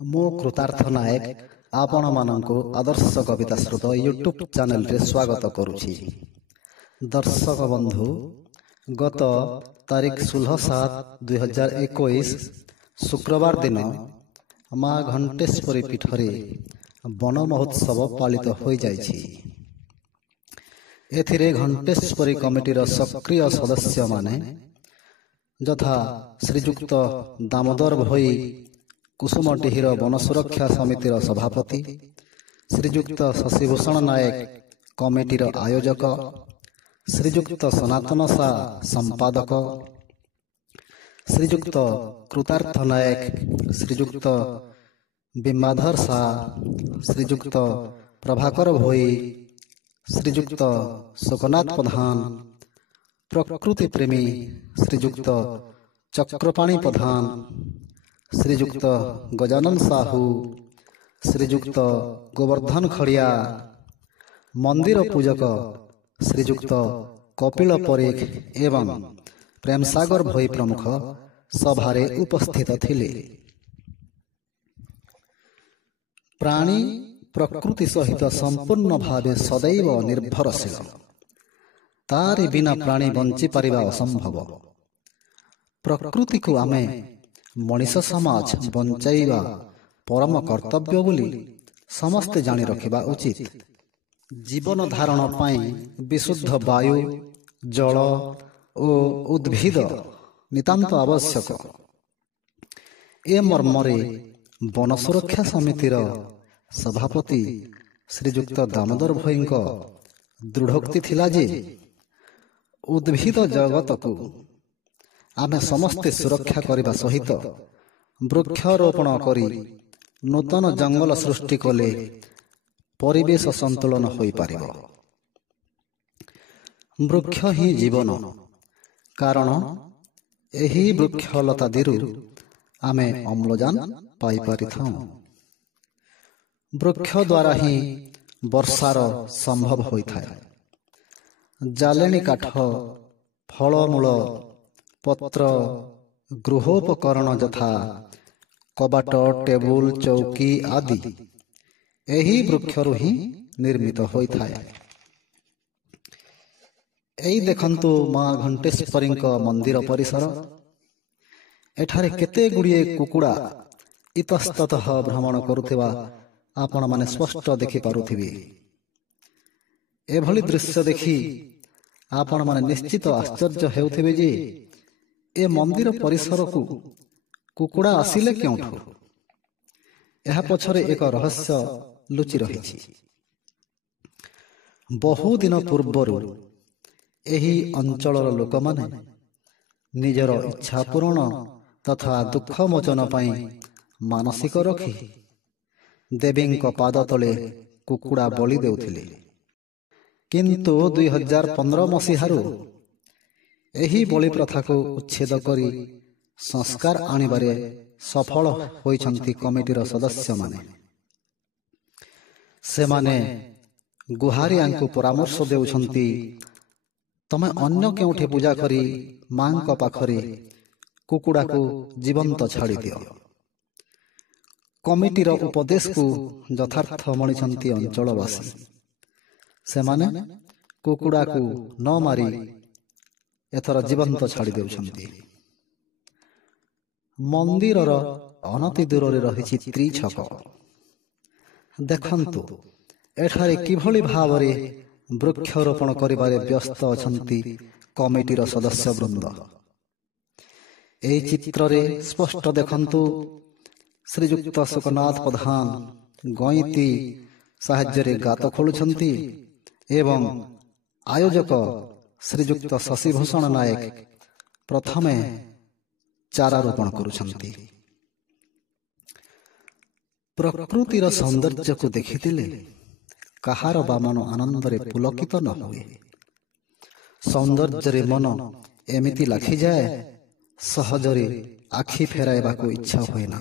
ମୁଁ କୃତାର୍ଥ ନାୟକ ଆପଣମାନଙ୍କୁ ଆଦର୍ଶ କବିତା ଶ୍ରୁତ ୟୁଟ୍ୟୁବ ଚ୍ୟାନେଲରେ ସ୍ୱାଗତ କରୁଛି। ଦର୍ଶକ ବନ୍ଧୁ, ଗତ ତାରିଖ 16/7/2021 ଶୁକ୍ରବାର ଦିନ ମା ଘଣ୍ଟେଶ୍ୱରୀ ପୀଠରେ ବନ ମହୋତ୍ସବ ପାଳିତ ହୋଇଯାଇଛି। ଏଥିରେ ଘଣ୍ଟେଶ୍ୱରୀ କମିଟିର ସକ୍ରିୟ ସଦସ୍ୟମାନେ ଯଥା ଶ୍ରୀଯୁକ୍ତ ଦାମୋଦର ଭୋଇ କୁସୁମଟିହିର ବନ ସୁରକ୍ଷା ସମିତିର ସଭାପତି, ଶ୍ରୀଯୁକ୍ତ ଶଶିଭୂଷଣ ନାୟକ କମିଟିର ଆୟୋଜକ, ଶ୍ରୀଯୁକ୍ତ ସନାତନ ସା ସମ୍ପାଦକ, ଶ୍ରୀଯୁକ୍ତ କୃତାର୍ଥ ନାୟକ, ଶ୍ରୀଯୁକ୍ତ ବିମ୍ବାଧର ସା, ଶ୍ରୀଯୁକ୍ତ ପ୍ରଭାକର ଭୋଇ, ଶ୍ରୀଯୁକ୍ତ ସୁକନାଥ ପ୍ରଧାନ, ପ୍ରକୃତି ପ୍ରେମୀ ଶ୍ରୀଯୁକ୍ତ ଚକ୍ରପାଣି ପ୍ରଧାନ, ଶ୍ରୀଯୁକ୍ତ ଗଜାନନ ସାହୁ, ଶ୍ରୀଯୁକ୍ତ ଗୋବର୍ଦ୍ଧନ ଖଡ଼ିଆ, ମନ୍ଦିର ପୂଜକ ଶ୍ରୀଯୁକ୍ତ କପିଳ ପରୀଖ ଏବଂ ପ୍ରେମସାଗର ଭୋଇ ପ୍ରମୁଖ ସଭାରେ ଉପସ୍ଥିତ ଥିଲେ। ପ୍ରାଣୀ ପ୍ରକୃତି ସହିତ ସମ୍ପୂର୍ଣ୍ଣ ଭାବେ ସଦୈବ ନିର୍ଭରଶୀଳ। ତାରି ବିନା ପ୍ରାଣୀ ବଞ୍ଚିପାରିବା ଅସମ୍ଭବ। ପ୍ରକୃତିକୁ ଆମେ ମଣିଷ ସମାଜ ବଞ୍ଚାଇବା ପରମ କର୍ତ୍ତବ୍ୟ ବୋଲି ସମସ୍ତେ ଜାଣି ରଖିବା ଉଚିତ। ଜୀବନ ଧାରଣ ପାଇଁ ବିଶୁଦ୍ଧ ବାୟୁ, ଜଳ ଓ ଉଦ୍ଭିଦ ନିତାନ୍ତ ଆବଶ୍ୟକ। ଏ ମର୍ମରେ ବନ ସୁରକ୍ଷା ସମିତିର ସଭାପତି ଶ୍ରୀଯୁକ୍ତ ଦାମୋଦର ଭୋଇଙ୍କ ଦୃଢ଼ୋକ୍ତି ଥିଲା ଯେ ଉଦ୍ଭିଦ ଜଗତକୁ ଆମେ ସମସ୍ତେ ସୁରକ୍ଷା କରିବା ସହିତ ବୃକ୍ଷରୋପଣ କରି ନୂତନ ଜଙ୍ଗଲ ସୃଷ୍ଟି କଲେ ପରିବେଶ ସନ୍ତୁଳନ ହୋଇପାରିବ। ବୃକ୍ଷ ହିଁ ଜୀବନ, କାରଣ ଏହି ବୃକ୍ଷଲତାଦିରୁ ଆମେ ଅମ୍ଳଜାନ ପାଇପାରିଥାଉ। ବୃକ୍ଷ ଦ୍ୱାରା ହିଁ ବର୍ଷାର ସମ୍ଭବ ହୋଇଥାଏ। ଜାଳେଣୀ କାଠ, ଫଳମୂଳ, ପତ୍ର, ଗୃହୋପକରଣ ଯଥା କବାଟ, ଟେବୁଲ, ଚୌକି ଆଦି ଏହି ବୃକ୍ଷରୁ ହିଁ ନିର୍ମିତ ହୋଇଥାଏ। ଏଇ ଦେଖନ୍ତୁ ମା ଘଣ୍ଟେଶ୍ୱରୀଙ୍କ ମନ୍ଦିର ପରିସର। ଏଠାରେ କେତେ ଗୁଡ଼ିଏ କୁକୁଡ଼ା ଇତସ୍ତତଃ ଭ୍ରମଣ କରୁଥିବା ଆପଣମାନେ ସ୍ପଷ୍ଟ ଦେଖିପାରୁଥିବେ। ଏଭଳି ଦୃଶ୍ୟ ଦେଖି ଆପଣମାନେ ନିଶ୍ଚିତ ଆଶ୍ଚର୍ଯ୍ୟ ହେଉଥିବେ ଯେ ଏ ମନ୍ଦିର ପରିସରକୁ କୁକୁଡ଼ା ଆସିଲେ କେଉଁଠୁ? ଏହା ପଛରେ ଏକ ରହସ୍ୟ ଲୁଚି ରହିଛି। ବହୁଦିନ ପୂର୍ବରୁ ଏହି ଅଞ୍ଚଳର ଲୋକମାନେ ନିଜର ଇଚ୍ଛା ପୂରଣ ତଥା ଦୁଃଖ ମୋଚନ ପାଇଁ ମାନସିକ ରଖି ଦେବୀଙ୍କ ପାଦ ତଳେ କୁକୁଡ଼ା ବଳି ଦେଉଥିଲେ। କିନ୍ତୁ 2015 ମସିହାରୁ ଏହି ବଳି ପ୍ରଥାକୁ ଉଚ୍ଛେଦ କରି ସଂସ୍କାର ଆଣିବାରେ ସଫଳ ହୋଇଛନ୍ତି କମିଟିର ସଦସ୍ୟମାନେ। ସେମାନେ ଗୁହାରିଆଙ୍କୁ ପରାମର୍ଶ ଦେଉଛନ୍ତି, ତମେ ଅନ୍ୟ କେଉଁଠି ପୂଜା କରି ମାଙ୍କ ପାଖରେ କୁକୁଡ଼ାକୁ ଜୀବନ୍ତ ଛାଡ଼ିଦିଅ। କମିଟିର ଉପଦେଶକୁ ଯଥାର୍ଥ ମଣିଛନ୍ତି ଅଞ୍ଚଳବାସୀ। ସେମାନେ କୁକୁଡ଼ାକୁ ନ ମାରି ଏଥର ଜୀବନ୍ତ ଛାଡ଼ି ଦେଉଛନ୍ତି। ମନ୍ଦିରର ଅନତି ଦୂରରେ ରହିଛି ତ୍ରିଛକ। ଦେଖନ୍ତୁ ଏଠାରେ କିଭଳି ଭାବରେ ବୃକ୍ଷରୋପଣ କରିବାରେ ବ୍ୟସ୍ତ ଅଛନ୍ତି କମିଟିର ସଦସ୍ୟବୃନ୍ଦ। ଏହି ଚିତ୍ରରେ ସ୍ପଷ୍ଟ ଦେଖନ୍ତୁ ଶ୍ରୀଯୁକ୍ତ ସୁକନାଥ ପ୍ରଧାନ ଗଇଁତି ସାହାଯ୍ୟରେ ଗାତ ଖୋଳୁଛନ୍ତି ଏବଂ ଆୟୋଜକ ଶ୍ରୀଯୁକ୍ତ ଶଶିଭୂଷଣ ନାୟକ ପ୍ରଥମେ ଚାରା ରୋପଣ କରୁଛନ୍ତି। ପ୍ରକୃତିର ସୌନ୍ଦର୍ଯ୍ୟକୁ ଦେଖିଥିଲେ କାହାର ବା ମନ ଆନନ୍ଦରେ ପୁଲକିତ ନ ହୁଏ। ସୌନ୍ଦର୍ଯ୍ୟରେ ମନ ଏମିତି ଲାଖିଯାଏ, ସହଜରେ ଆଖି ଫେରାଇବାକୁ ଇଚ୍ଛା ହୁଏ ନା।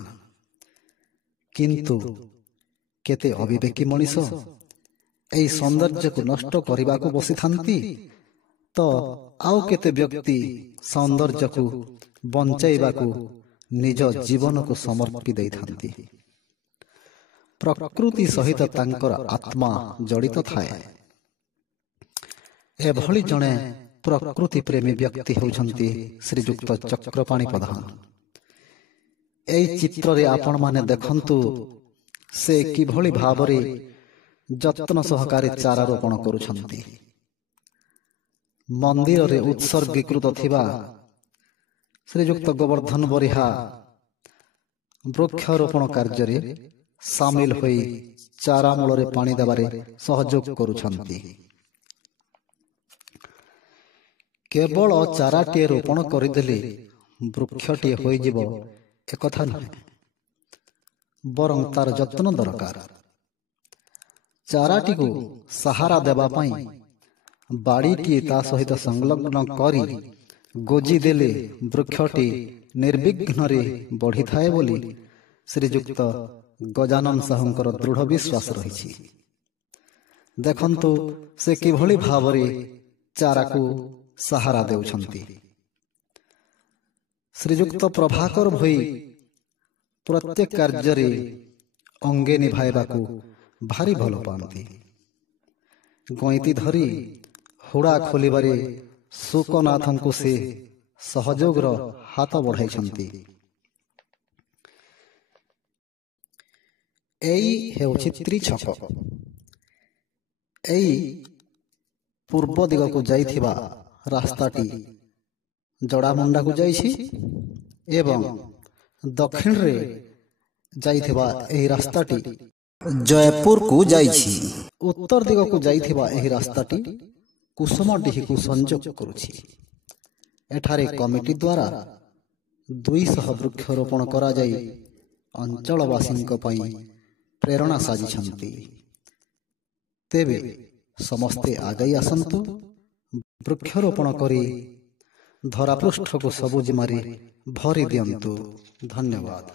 କିନ୍ତୁ କେତେ ଅବିବେକୀ ମଣିଷ ଏହି ସୌନ୍ଦର୍ଯ୍ୟକୁ ନଷ୍ଟ କରିବାକୁ ବସିଥାନ୍ତି, ତ ଆଉ କେତେ ବ୍ୟକ୍ତି ସୌନ୍ଦର୍ଯ୍ୟକୁ ବଞ୍ଚାଇବାକୁ ନିଜ ଜୀବନକୁ ସମର୍ପି ଦେଇଥାନ୍ତି। ପ୍ରକୃତି ସହିତ ତାଙ୍କର ଆତ୍ମା ଜଡ଼ିତ ଥାଏ। ଏଭଳି ଜଣେ ପ୍ରକୃତି ପ୍ରେମୀ ବ୍ୟକ୍ତି ହେଉଛନ୍ତି ଶ୍ରୀଯୁକ୍ତ ଚକ୍ରପାଣି ପ୍ରଧାନ। ଏହି ଚିତ୍ରରେ ଆପଣମାନେ ଦେଖନ୍ତୁ ସେ କିଭଳି ଭାବରେ ଯତ୍ନ ସହକାରେ ଚାରା ରୋପଣ କରୁଛନ୍ତି। ମନ୍ଦିରରେ ଉତ୍ସର୍ଗୀକୃତ ଥିବା ଶ୍ରୀଯୁକ୍ତ ଗୋବର୍ଦ୍ଧନ ବରିହା ବୃକ୍ଷରୋପଣ କାର୍ଯ୍ୟରେ ସାମିଲ ହୋଇ ଚାରା ମୂଳରେ ପାଣି ଦେବାରେ ସହଯୋଗ କରୁଛନ୍ତି। କେବଳ ଚାରାଟିଏ ରୋପଣ କରିଦେଲେ ବୃକ୍ଷଟିଏ ହୋଇଯିବ ଏକଥା ନୁହେଁ, ବରଂ ତାର ଯତ୍ନ ଦରକାର। ଚାରାଟିକୁ ସାହାରା ଦେବା ପାଇଁ ବାଡ଼ିଟିଏ ତା ସହିତ ସଂଲଗ୍ନ କରି ଗୋଜି ଦେଲେ ବୃକ୍ଷଟି ନିର୍ବିଘ୍ନରେ ବଢ଼ିଥାଏ ବୋଲି ଶ୍ରୀଯୁକ୍ତ ଗଜାନନ ସାହୁଙ୍କର ଦୃଢ଼ ବିଶ୍ୱାସ ରହିଛି। ଦେଖନ୍ତୁ ସେ କିଭଳି ଭାବରେ ଚାରାକୁ ସାହାରା ଦେଉଛନ୍ତି। ଶ୍ରୀଯୁକ୍ତ ପ୍ରଭାକର ଭୋଇ ପ୍ରତ୍ୟେକ କାର୍ଯ୍ୟରେ ଅଙ୍ଗେ ନିଭାଇବାକୁ ଭାରି ଭଲ ପାଆନ୍ତି। ଗଇଁତି ଧରି ହୁଡ଼ା ଖୋଲିବାରେ ସୁକନାଥଙ୍କୁ ସେ ସହଯୋଗର ହାତ ବଢ଼ାଇଛନ୍ତି। ଏଇ ହେଉଛି ତ୍ରିଛକ। ଏଇ ପୂର୍ବ ଦିଗକୁ ଯାଇଥିବା ରାସ୍ତାଟି ଜଡ଼ାମୁଣ୍ଡାକୁ ଯାଇଛି ଏବଂ ଦକ୍ଷିଣରେ ଯାଇଥିବା ଏହି ରାସ୍ତାଟି ଜୟପୁରକୁ ଯାଇଛି। ଉତ୍ତର ଦିଗକୁ ଯାଇଥିବା ଏହି ରାସ୍ତାଟି କୁସୁମଡିହିକୁ ସଂଯୋଗ କରୁଛି। ଏଠାରେ କମିଟି ଦ୍ୱାରା 200 ବୃକ୍ଷରୋପଣ କରାଯାଇ ଅଞ୍ଚଳବାସୀଙ୍କ ପାଇଁ ପ୍ରେରଣା ସାଜିଛନ୍ତି। ତେବେ ସମସ୍ତେ ଆଗେଇ ଆସନ୍ତୁ, ବୃକ୍ଷରୋପଣ କରି ଧରାପୃଷ୍ଠକୁ ସବୁଜିମାରେ ଭରି ଦିଅନ୍ତୁ। ଧନ୍ୟବାଦ।